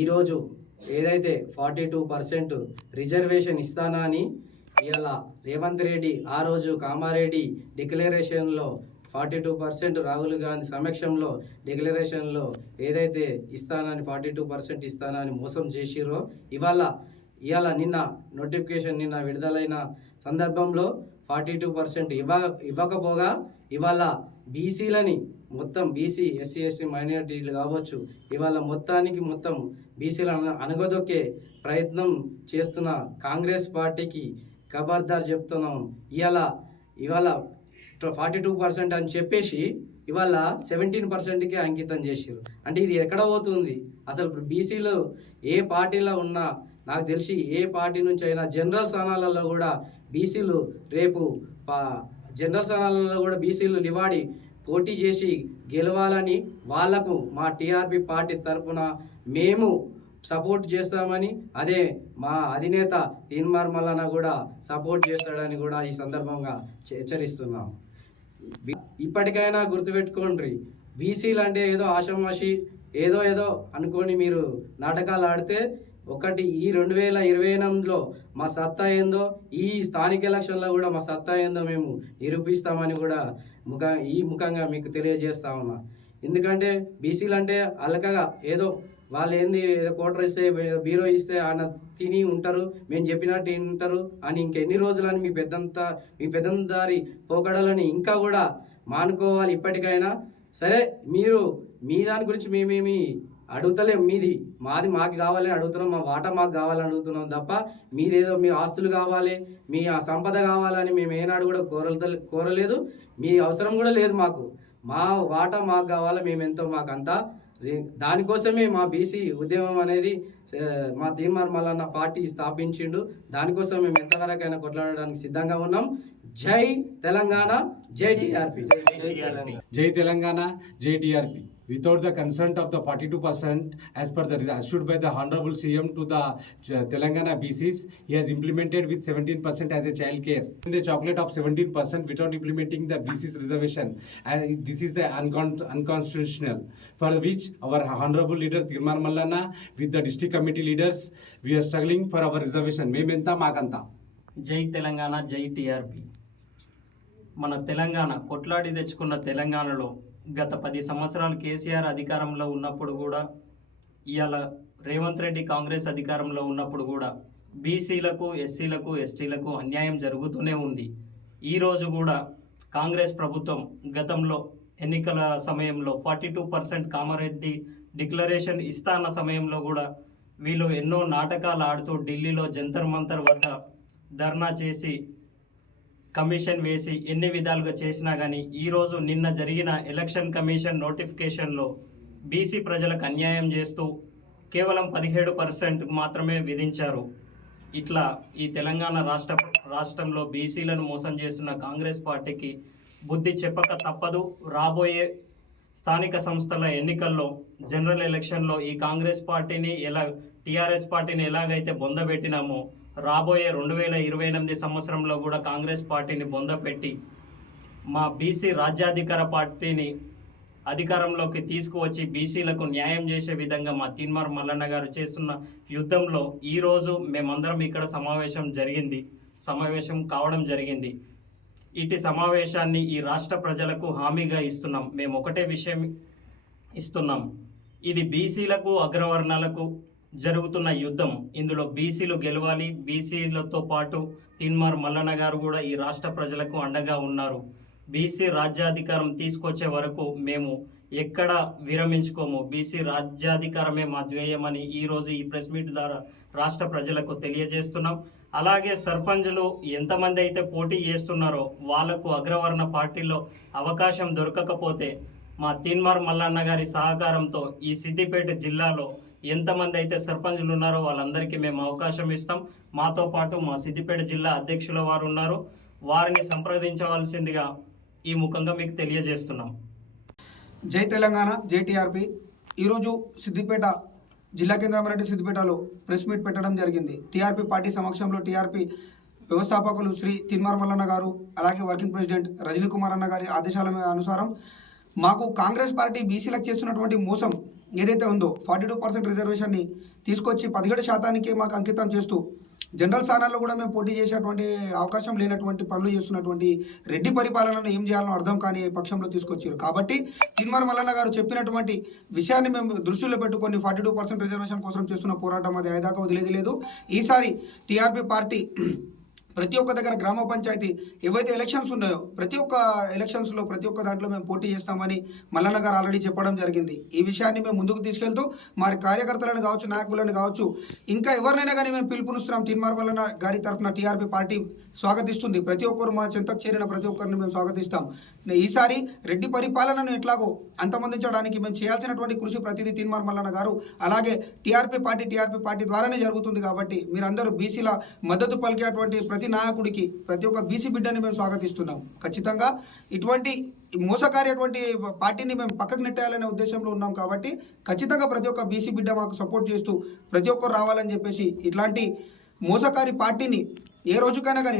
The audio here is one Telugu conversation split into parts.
ఈరోజు ఏదైతే 42% రిజర్వేషన్ ఇస్తానా అని ఇలా రేవంత్ రెడ్డి ఆ రోజు కామారెడ్డి డిక్లరేషన్లో 42% రాహుల్ గాంధీ సమక్షంలో డిక్లరేషన్లో ఏదైతే ఇస్తానని 42% ఇస్తానని మోసం చేసిరో ఇవాళ నిన్న నోటిఫికేషన్ నిన్న విడుదలైన సందర్భంలో 42% ఇవ్వకపోగా ఇవాళ బీసీలని మొత్తం బీసీ ఎస్సీ ఎస్టీ మైనారిటీలు కావచ్చు ఇవాళ మొత్తం బీసీలను అణగదొక్కే ప్రయత్నం చేస్తున్న కాంగ్రెస్ పార్టీకి ఖబర్దార్ చెప్తున్నాం. ఇవాళ 42% అని చెప్పేసి ఇవాళ 17%కి అంకితం చేసారు. అంటే ఇది ఎక్కడ పోతుంది అసలు? బీసీలో ఏ పార్టీలో ఉన్నా నాకు తెలిసి ఏ పార్టీ నుంచి అయినా జనరల్ స్థానాలలో కూడా బీసీలు రేపు జనరల్ స్థానాలలో కూడా బీసీలు నివాడి పోటీ చేసి గెలవాలని వాళ్లకు మా టీఆర్పీ పార్టీ తరఫున మేము సపోర్ట్ చేస్తామని, అదే మా అధినేత తీన్మార్ మల్లన్న కూడా సపోర్ట్ చేస్తాడని కూడా ఈ సందర్భంగా హెచ్చరిస్తున్నాం. ఇప్పటికైనా గుర్తుపెట్టుకోండి, బీసీలు అంటే ఏదో ఆషామాషి ఏదో అనుకొని మీరు నాటకాలు ఆడితే ఈ 2028లో మా సత్తా ఏందో, ఈ స్థానిక ఎలక్షన్లో కూడా మా సత్తా ఏందో మేము నిరూపిస్తామని కూడా ముఖంగా మీకు తెలియజేస్తా ఉన్నా. ఎందుకంటే బీసీలు అంటే అలకగా ఏదో వాళ్ళు ఏదో కోటర్ ఇస్తే బీరో ఇస్తే ఆయన తిని ఉంటారు, మేము చెప్పినట్టు వింటారు అని ఇంకెన్ని రోజులని మీ పెద్దందారి పోకడలని ఇంకా కూడా మానుకోవాలి. ఇప్పటికైనా సరే మీరు మీ దాని గురించి మేమేమి అడుగుతలేం, మాది మాకు కావాలని అడుగుతున్నాం, మా వాటా మాకు కావాలని అడుగుతున్నాం తప్ప మీదేదో మీ ఆస్తులు కావాలి, మీ ఆ సంపద కావాలని మేము ఏనాడు కూడా కోరలేదు. మీ అవసరం కూడా లేదు మాకు. మా వాటా మాకు కావాలి, మేమెంతో మాకంతా. దానికోసమే మా బీసీ ఉద్యమం అనేది మా తీన్మార్ మల్లన్న పార్టీ స్థాపించిండు. దానికోసం మేము ఎంతవరకైనా కొట్లాడడానికి సిద్ధంగా ఉన్నాం. జై తెలంగాణ, జై టీఆర్పీ. జై తెలంగాణ, జై TRP. Without the consent of the 42% as per the issued by the Honorable CM to the Telangana BCs, he has implemented with 17% as a child care. In the chocolate of 17% without implementing the BCs reservation. This is the unconstitutional, for which our Honorable leader Tirumar Mallana with the district committee leaders, we are struggling for our reservation. Mementa Makanta. జై తెలంగాణ, జై టీఆర్పీ. మన తెలంగాణ కొట్లాడి తెచ్చుకున్న తెలంగాణలో గత 10 సంవత్సరాలు కేసీఆర్ అధికారంలో ఉన్నప్పుడు కూడా, ఇవాళ రేవంత్ రెడ్డి కాంగ్రెస్ అధికారంలో ఉన్నప్పుడు కూడా బీసీలకు, ఎస్సీలకు, ఎస్టీలకు అన్యాయం జరుగుతూనే ఉంది. ఈరోజు కూడా కాంగ్రెస్ ప్రభుత్వం గతంలో ఎన్నికల సమయంలో 42% కామారెడ్డి డిక్లరేషన్ ఇస్తాన్న సమయంలో కూడా వీళ్ళు ఎన్నో నాటకాలు ఆడుతూ ఢిల్లీలో జంతర్ మంతర్ వద్ద ధర్నా చేసి కమిషన్ వేసి ఎన్ని విధాలుగా చేసినా కానీ ఈరోజు నిన్న జరిగిన ఎలక్షన్ కమిషన్ నోటిఫికేషన్లో బీసీ ప్రజలకు అన్యాయం చేస్తూ కేవలం 17% మాత్రమే విధించారు. ఇట్లా ఈ తెలంగాణ రాష్ట్రంలో బీసీలను మోసం చేస్తున్న కాంగ్రెస్ పార్టీకి బుద్ధి చెప్పక తప్పదు. రాబోయే స్థానిక సంస్థల ఎన్నికల్లో జనరల్ ఎలక్షన్లో ఈ కాంగ్రెస్ పార్టీని టీఆర్ఎస్ పార్టీని ఎలాగైతే బొందబెట్టినామో రాబోయే 2028 సంవత్సరంలో కూడా కాంగ్రెస్ పార్టీని బొందపెట్టి మా బీసీ రాజ్యాధికార పార్టీని అధికారంలోకి తీసుకువచ్చి బీసీలకు న్యాయం చేసే విధంగా మా తీన్మార్ మల్లన్న గారు చేస్తున్న యుద్ధంలో ఈరోజు మేమందరం ఇక్కడ సమావేశం కావడం జరిగింది. ఇటు సమావేశాన్ని ఈ రాష్ట్ర ప్రజలకు హామీగా ఇస్తున్నాం. మేము ఒకటే విషయం ఇస్తున్నాం, ఇది బీసీలకు, అగ్రవర్ణాలకు జరుగుతున్న యుద్ధం. ఇందులో బీసీలు గెలవాలి. బీసీలతో పాటు తీన్మార్ మల్లన్న గారు కూడా ఈ రాష్ట్ర ప్రజలకు అండగా ఉన్నారు. బీసీ రాజ్యాధికారం తీసుకొచ్చే వరకు మేము ఎక్కడ విరమించుకోము. బీసీ రాజ్యాధికారమే మా ధ్యేయమని ఈరోజు ఈ ప్రెస్ మీట్ ద్వారా రాష్ట్ర ప్రజలకు తెలియజేస్తున్నాం. అలాగే సర్పంచులు ఎంతమంది అయితే పోటీ చేస్తున్నారో వాళ్లకు అగ్రవర్ణ పార్టీలో అవకాశం దొరకకపోతే మా తీన్మార్ మల్లన్న గారి సహకారంతో ఈ సిద్దిపేట జిల్లాలో ఎంతమంది అయితే సర్పంచులు ఉన్నారో వాళ్ళందరికీ మేము అవకాశం ఇస్తాం. మాతో పాటు మా సిద్దిపేట జిల్లా అధ్యక్షుల వారు ఉన్నారు, వారిని సంప్రదించవలసిందిగా ఈ ముఖంగా మీకు తెలియజేస్తున్నాం. జై తెలంగాణ, జై టీఆర్పీ. ఈరోజు సిద్దిపేట జిల్లా కేంద్రమైన సిద్దిపేటలో ప్రెస్ మీట్ పెట్టడం జరిగింది. టీఆర్పీ పార్టీ సమక్షంలో టీఆర్పీ వ్యవస్థాపకులు శ్రీ తీన్మార్ మల్లన్న గారు, అలాగే వర్కింగ్ ప్రెసిడెంట్ రజనీ కుమార్ అన్న గారి ఆదేశాల అనుసారం మాకు కాంగ్రెస్ పార్టీ బీసీలకు చేస్తున్నటువంటి మోసం ఏదైతే ఉందో 42% రిజర్వేషన్ని తీసుకొచ్చి 17% మాకు అంకితం చేస్తూ జనరల్ స్థానాల్లో కూడా మేము పోటీ చేసేటువంటి అవకాశం లేనటువంటి పనులు చేస్తున్నటువంటి రెడ్డి పరిపాలనను ఏం చేయాలో అర్థం కాని పక్షంలో తీసుకొచ్చారు. కాబట్టి తిన్మార్ మల్లన్న గారు చెప్పినటువంటి విషయాన్ని మేము దృష్టిలో పెట్టుకొని 42% రిజర్వేషన్ కోసం చేస్తున్న పోరాటం అది అయ్యేదాకా వదిలేది లేదు. ఈసారి టీఆర్పీ పార్టీ ప్రతి ఒక్క దగ్గర గ్రామ పంచాయతీ ఏవైతే ఎలక్షన్స్ ఉన్నాయో ప్రతి ఒక్క ఎలక్షన్స్లో ప్రతి ఒక్క దాంట్లో మేము పోటీ చేస్తామని మల్లన్న గారు ఆల్రెడీ చెప్పడం జరిగింది. ఈ విషయాన్ని మేము ముందుకు తీసుకెళ్తూ మరి కార్యకర్తలను కావచ్చు, నాయకులను కావచ్చు, ఇంకా ఎవరినైనా కానీ మేము పిలుపునిస్తున్నాం. తిన్మార్ మల్లన్న గారి తరఫున టీఆర్పీ పార్టీ స్వాగతిస్తుంది. ప్రతి ఒక్కరు మా చెంతకు చేరిన ప్రతి ఒక్కరిని మేము స్వాగతిస్తాం. ఈసారి రెడ్డి పరిపాలనను ఎట్లాగో అంతమొందించడానికి మేము చేయాల్సినటువంటి కృషి ప్రతిదీ తిన్మార్ మల్లన్న గారు అలాగే టీఆర్పీ పార్టీ ద్వారానే జరుగుతుంది. కాబట్టి మీరందరూ బీసీల మద్దతు పలికేటువంటి ప్రతి నాయకుడికి ప్రతి ఒక్క బీసీ బిడ్డని మేము స్వాగతిస్తున్నాం. ఖచ్చితంగా ఇటువంటి మోసకార్యటువంటి పార్టీని మేము పక్కకు నెట్టేయాలనే ఉద్దేశంలో ఉన్నాం. కాబట్టి ఖచ్చితంగా ప్రతి ఒక్క బీసీ బిడ్డ మాకు సపోర్ట్ చేస్తూ ప్రతి ఒక్కరు రావాలని చెప్పేసి ఇట్లాంటి మోసకారి పార్టీని ఏ రోజుకైనా కానీ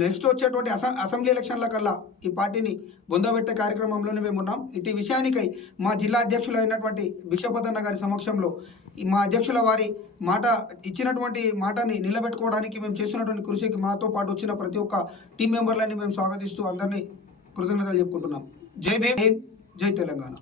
నెక్స్ట్ వచ్చేటువంటి అసెంబ్లీ ఎలక్షన్ల కల్లా ఈ పార్టీని బొందబెట్టే కార్యక్రమంలోనే మేము ఉన్నాం. ఇటు విషయానికై మా జిల్లా అధ్యక్షులు అయినటువంటి భిక్షపతన్న గారి సమక్షంలో మా అధ్యక్షుల వారి మాట ఇచ్చినటువంటి మాటని నిలబెట్టుకోవడానికి మేము చేస్తున్నటువంటి కృషికి మాతో పాటు వచ్చిన ప్రతి ఒక్క టీం మెంబర్లని మేము స్వాగతిస్తూ అందరినీ కృతజ్ఞతలు చెప్పుకుంటున్నాం. జై భీమ్, జై తెలంగాణ.